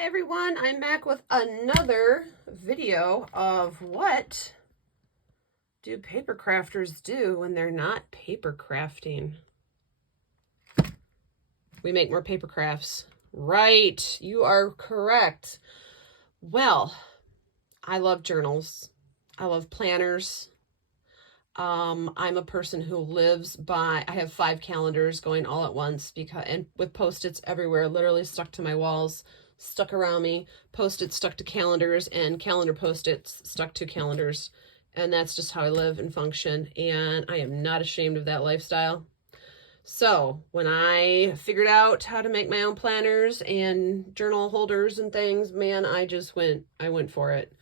Hi everyone, I'm back with another video of what do paper crafters do when they're not paper crafting. We make more paper crafts. Right, you are correct. Well, I love journals. I love planners. I'm a person who lives by, I have 5 calendars going all at once and with Post-its everywhere, literally stuck to my walls, stuck around me, Post-its stuck to calendars, and calendar Post-its stuck to calendars. And that's just how I live and function. And I am not ashamed of that lifestyle. So when I figured out how to make my own planners and journal holders and things, man, I went for it.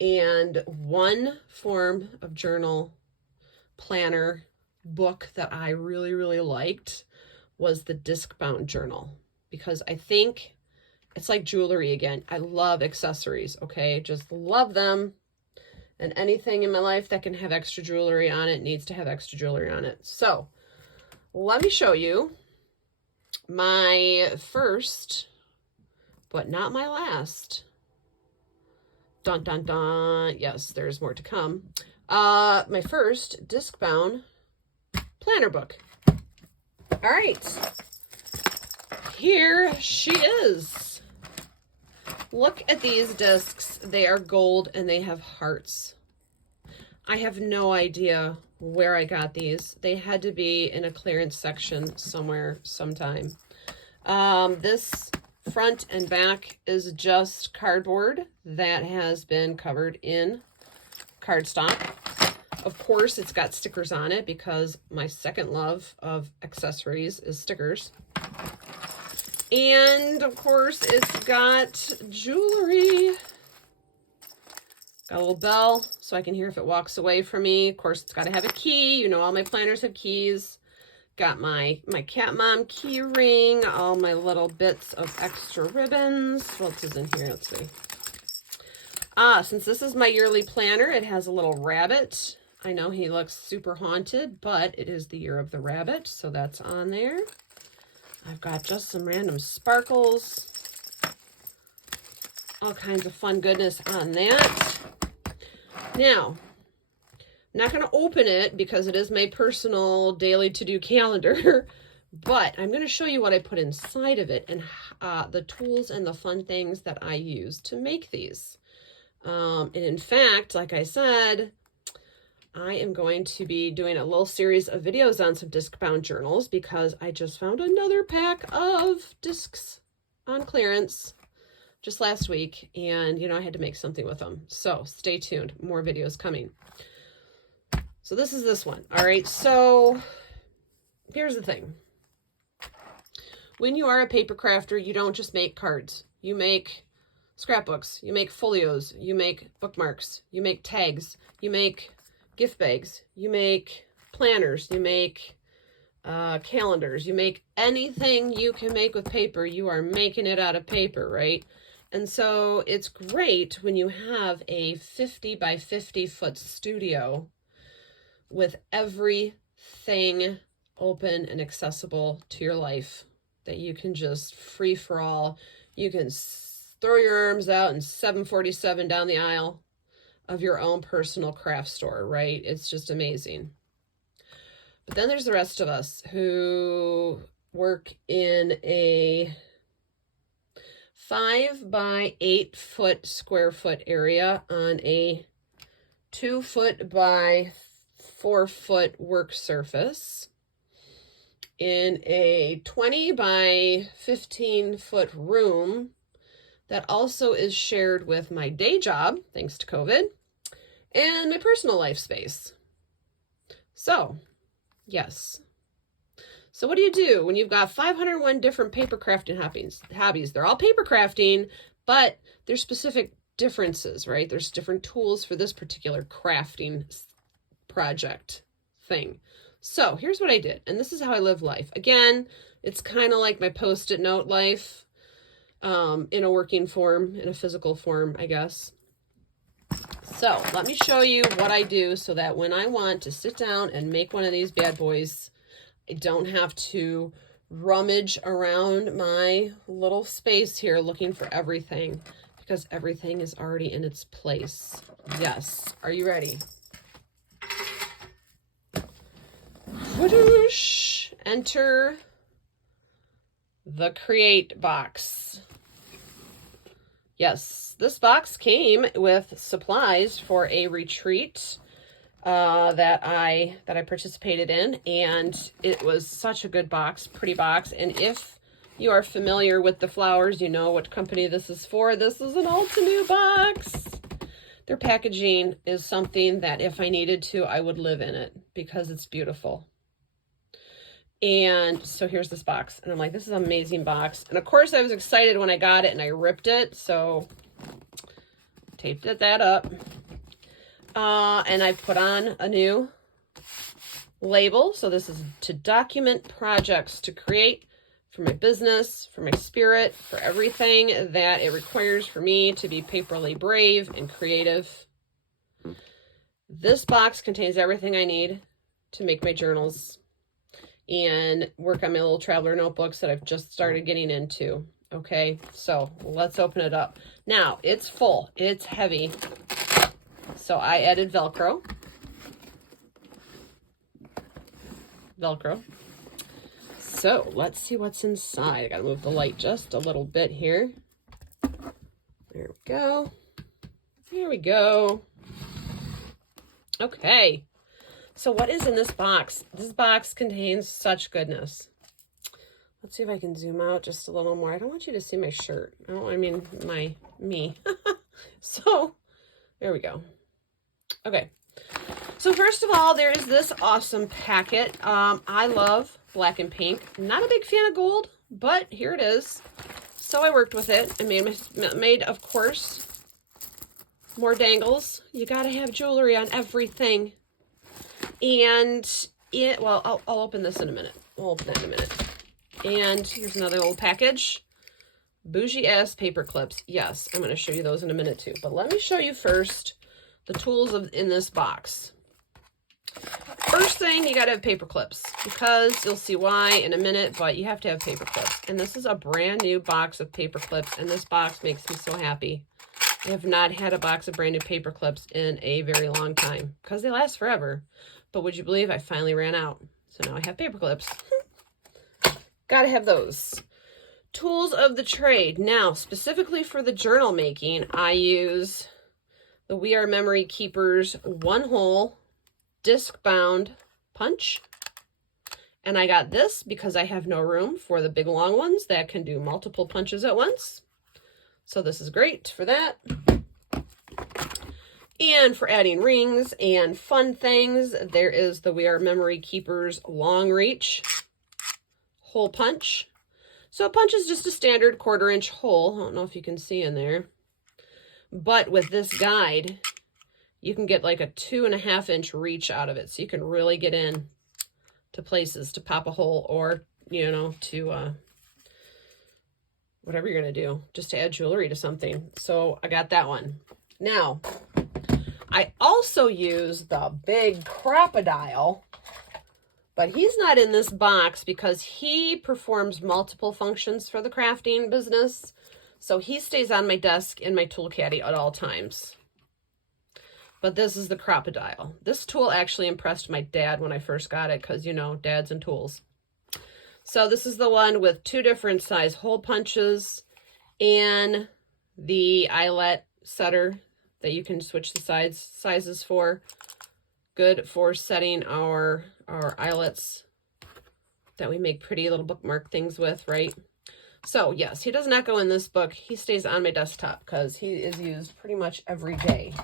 And one form of journal planner book that I really liked was the disc bound journal, because I think it's like jewelry again. I love accessories, okay? Just love them. And anything in my life that can have extra jewelry on it needs to have extra jewelry on it. So let me show you my first, but not my last. Dun, dun, dun. Yes, there's more to come. My first disc bound planner book. All right, here she is. Look at these discs. They are gold and they have hearts. I have no idea where I got these. They had to be in a clearance section somewhere, sometime. This front and back is just cardboard that has been covered in cardstock. Of course, it's got stickers on it because my second love of accessories is stickers. And of course, it's got jewelry. Got a little bell so I can hear if it walks away from me. Of course, it's got to have a key. You know, all my planners have keys. Got my Cat Mom key ring, all my little bits of extra ribbons. What else is in here? Let's see. Since this is my yearly planner, it has a little rabbit. I know he looks super haunted, but it is the year of the rabbit, so that's on there. I've got just some random sparkles. All kinds of fun goodness on that. Now, I'm not going to open it because it is my personal daily to-do calendar, but I'm going to show you what I put inside of it and the tools and the fun things that I use to make these. And in fact, like I said, I am going to be doing a little series of videos on some disc-bound journals because I just found another pack of discs on clearance just last week, and you know, I had to make something with them. So stay tuned, more videos coming. So this is this one. All right, so here's the thing. When you are a paper crafter, you don't just make cards. You make scrapbooks, you make folios, you make bookmarks, you make tags, you make gift bags, you make planners, you make calendars, you make anything you can make with paper, you are making it out of paper, right? And so it's great when you have a 50 by 50 foot studio with everything open and accessible to your life that you can just free for all. You can throw your arms out and 747 down the aisle of your own personal craft store, right? It's just amazing. But then there's the rest of us who work in a 5 by 8 foot square foot area on a 2 foot by 4 foot work surface in a 20 by 15 foot room that also is shared with my day job, thanks to COVID, and my personal life space. So, yes. So what do you do when you've got 501 different paper crafting hobbies? They're all paper crafting, but there's specific differences, right? There's different tools for this particular crafting project thing. So here's what I did, and this is how I live life. Again, it's kind of like my Post-it note life, in a working form, in a physical form, I guess. So let me show you what I do so that when I want to sit down and make one of these bad boys, I don't have to rummage around my little space here looking for everything because everything is already in its place. Yes. Are you ready? Whoosh! Enter the Create box. Yes, this box came with supplies for a retreat that I participated in, and it was such a good box, pretty box. And if you are familiar with the flowers, you know what company this is for. This is an Altenew box. Their packaging is something that if I needed to, I would live in it because it's beautiful. And so here's this box, and I'm like, this is an amazing box. And of course I was excited when I got it and I ripped it, so taped that up. And I put on a new label. So this is to document projects to create for my business, for my spirit, for everything that it requires for me to be paperly brave and creative. This box contains everything I need to make my journals and work on my little traveler notebooks that I've just started getting into. Okay, so let's open it up. Now, it's full. It's heavy. So I added Velcro. So let's see what's inside. I gotta move the light just a little bit here. There we go. There we go. Okay. So what is in this box? This box contains such goodness. Let's see if I can zoom out just a little more. I don't want you to see my shirt. I mean me. So there we go. Okay. So first of all, there is this awesome packet. I love black and pink. Not a big fan of gold, but here it is. So I worked with it and made of course, more dangles. You gotta have jewelry on everything. And well, I'll open this in a minute. We'll open that in a minute. And here's another little package. Bougie ass paper clips. Yes, I'm going to show you those in a minute too. But let me show you first the tools in this box. First thing, you got to have paper clips because you'll see why in a minute, but you have to have paper clips. And this is a brand new box of paper clips, and this box makes me so happy. I have not had a box of brand new paper clips in a very long time because they last forever. But would you believe I finally ran out? So now I have paper clips. Gotta have those. Tools of the trade. Now, specifically for the journal making, I use the We Are Memory Keepers one-hole disc-bound punch. And I got this because I have no room for the big long ones that can do multiple punches at once. So this is great for that. And for adding rings and fun things, there is the We Are Memory Keepers long reach hole punch. So a punch is just a standard 1/4 inch hole. I don't know if you can see in there. But with this guide, you can get like a 2.5 inch reach out of it. So you can really get in to places to pop a hole or, you know, to whatever you're going to do, just to add jewelry to something. So I got that one. Now, I also use the big Crop-A-Dile, but he's not in this box because he performs multiple functions for the crafting business. So he stays on my desk in my tool caddy at all times. But this is the Crop-A-Dile. This tool actually impressed my dad when I first got it because, you know, dads and tools. So this is the one with 2 different size hole punches and the eyelet setter that you can switch the sizes for. Good for setting our eyelets that we make pretty little bookmark things with, right? So yes, he does not go in this book. He stays on my desktop because he is used pretty much every day.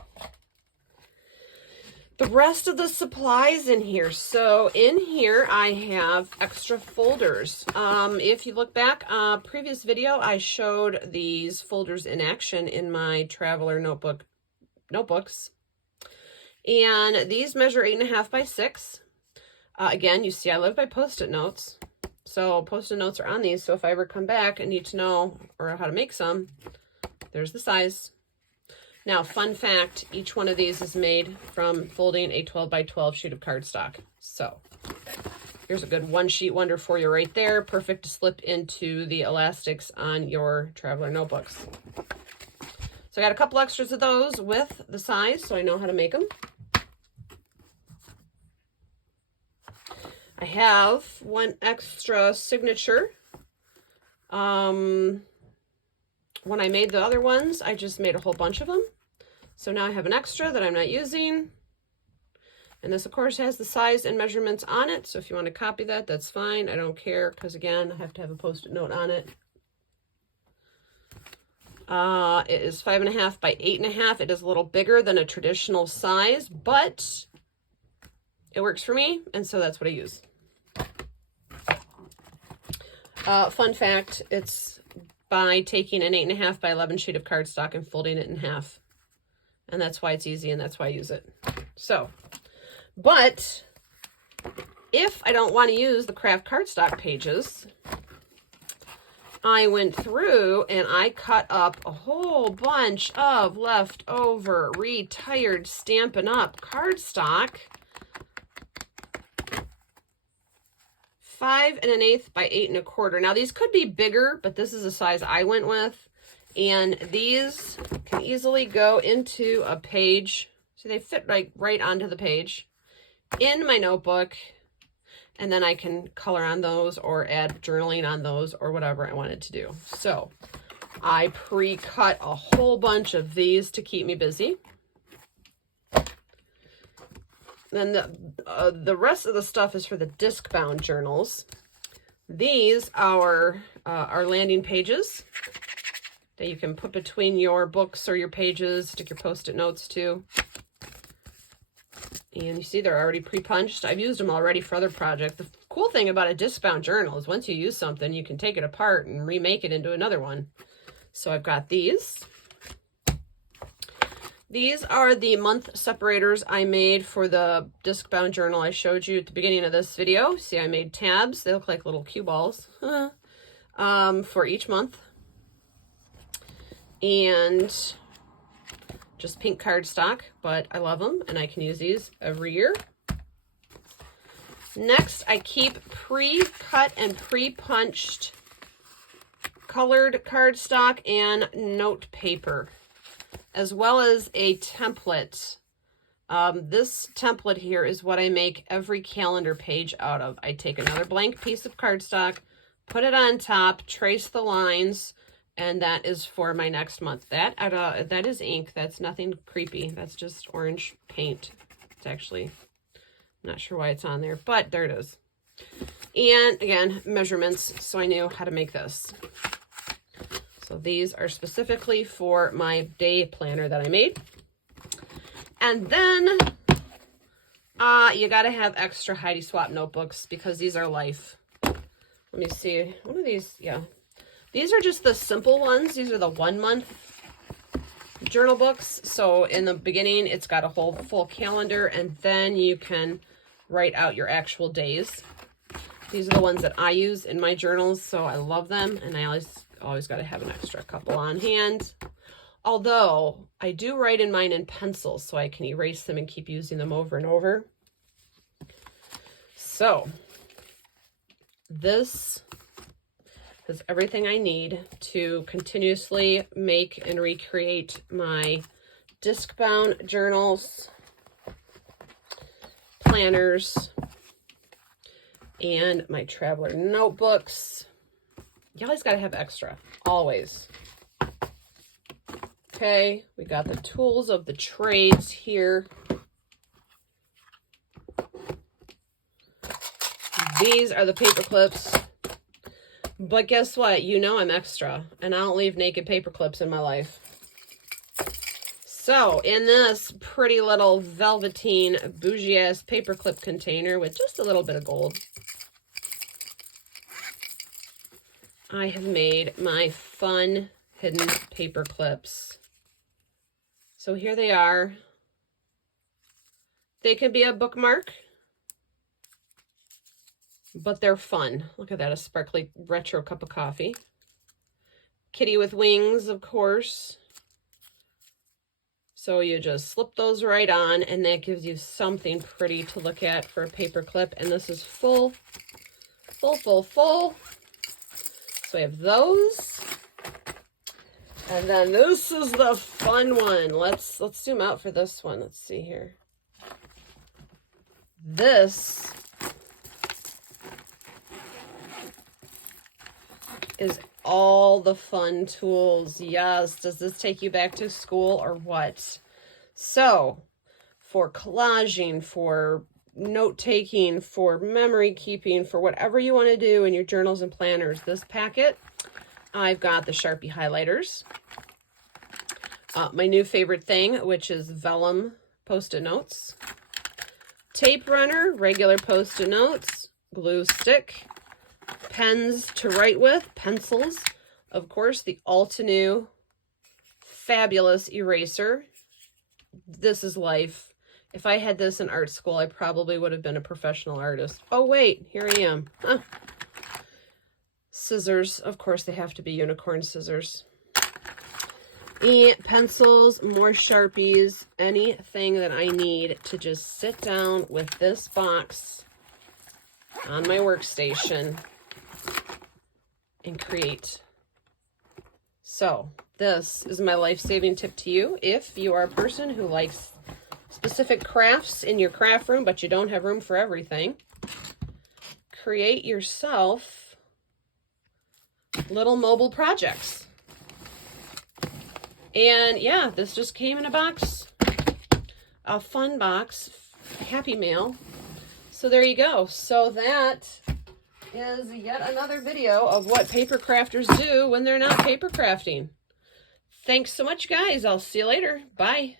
The rest of the supplies in here. So in here, I have extra folders. If you look back, previous video, I showed these folders in action in my traveler notebooks. And these measure 8.5 by 6. Again, you see I live by Post-it notes. So Post-it notes are on these. So if I ever come back and need to know or how to make some, there's the size. Now, fun fact, each one of these is made from folding a 12 by 12 sheet of cardstock. So Here's a good one sheet wonder for you right there. Perfect to slip into the elastics on your traveler notebooks. So I got a couple extras of those with the size, so I know how to make them. I have one extra signature. When I made the other ones, I just made a whole bunch of them. So now I have an extra that I'm not using. And this, of course, has the size and measurements on it. So if you want to copy that, that's fine. I don't care because, again, I have to have a Post-it note on it. It is 5.5 by 8.5. It is a little bigger than a traditional size, but it works for me, and so that's what I use. Fun fact, it's by taking an 8.5 by 11 sheet of cardstock and folding it in half. And that's why it's easy, and that's why I use it. So, but if I don't want to use the craft cardstock pages, I went through and I cut up a whole bunch of leftover, retired Stampin' Up! Cardstock. 5 1/8 by 8 1/4. Now these could be bigger, but this is the size I went with. And these can easily go into a page. So they fit like right onto the page in my notebook. And then I can color on those or add journaling on those or whatever I wanted to do. So I pre-cut a whole bunch of these to keep me busy. Then the rest of the stuff is for the disc-bound journals. These are our landing pages that you can put between your books or your pages, stick your Post-it notes to. And you see they're already pre-punched. I've used them already for other projects. The cool thing about a disc-bound journal is once you use something, you can take it apart and remake it into another one. So I've got these. These are the month separators I made for the disc-bound journal I showed you at the beginning of this video. See, I made tabs. They look like little cue balls for each month. And just pink cardstock, but I love them and I can use these every year. Next, I keep pre-cut and pre-punched colored cardstock and note paper, as well as a template. This template here is what I make every calendar page out of. I take another blank piece of cardstock, put it on top, trace the lines, and that is for my next month. That is ink. That's nothing creepy. That's just orange paint. It's actually, I'm not sure why it's on there, but there it is. And again, measurements, so I knew how to make this. So these are specifically for my day planner that I made. And then you got to have extra Heidi Swapp notebooks because these are life. Let me see. One of these, yeah. These are just the simple ones. These are the 1 month journal books. So in the beginning, it's got a whole full calendar, and then you can write out your actual days. These are the ones that I use in my journals, so I love them, and I always got to have an extra couple on hand. Although I do write in mine in pencil, so I can erase them and keep using them over and over. So this is everything I need to continuously make and recreate my disc-bound journals, planners, and my traveler notebooks. You always got to have extra, always. Okay, we got the tools of the trades here. These are the paper clips. But guess what? You know I'm extra, and I don't leave naked paper clips in my life. So, in this pretty little velveteen bougie-ass paper clip container with just a little bit of gold, I have made my fun hidden paper clips. So here they are. They can be a bookmark, but they're fun. Look at that, a sparkly retro cup of coffee. Kitty with wings, of course. So you just slip those right on, and that gives you something pretty to look at for a paper clip. And this is full. So I have those. And then this is the fun one. Let's zoom out for this one. Let's see here. This is all the fun tools. Yes. Does this take you back to school or what? So for collaging, for note-taking, for memory keeping, for whatever you want to do in your journals and planners, this packet, I've got the Sharpie highlighters. My new favorite thing, which is vellum Post-it notes. Tape runner, regular Post-it notes, glue stick, pens to write with, pencils, of course, the Altenew fabulous eraser. This is life. If I had this in art school, I probably would have been a professional artist. Oh, wait, here I am. Huh. Scissors, of course, they have to be unicorn scissors. And pencils, more Sharpies, anything that I need to just sit down with this box on my workstation and create. So this is my life-saving tip to you. If you are a person who likes specific crafts in your craft room, but you don't have room for everything, create yourself little mobile projects. And yeah, this just came in a box, a fun box, Happy Mail. So there you go. So that is yet another video of what paper crafters do when they're not paper crafting. Thanks so much, guys. I'll see you later. Bye.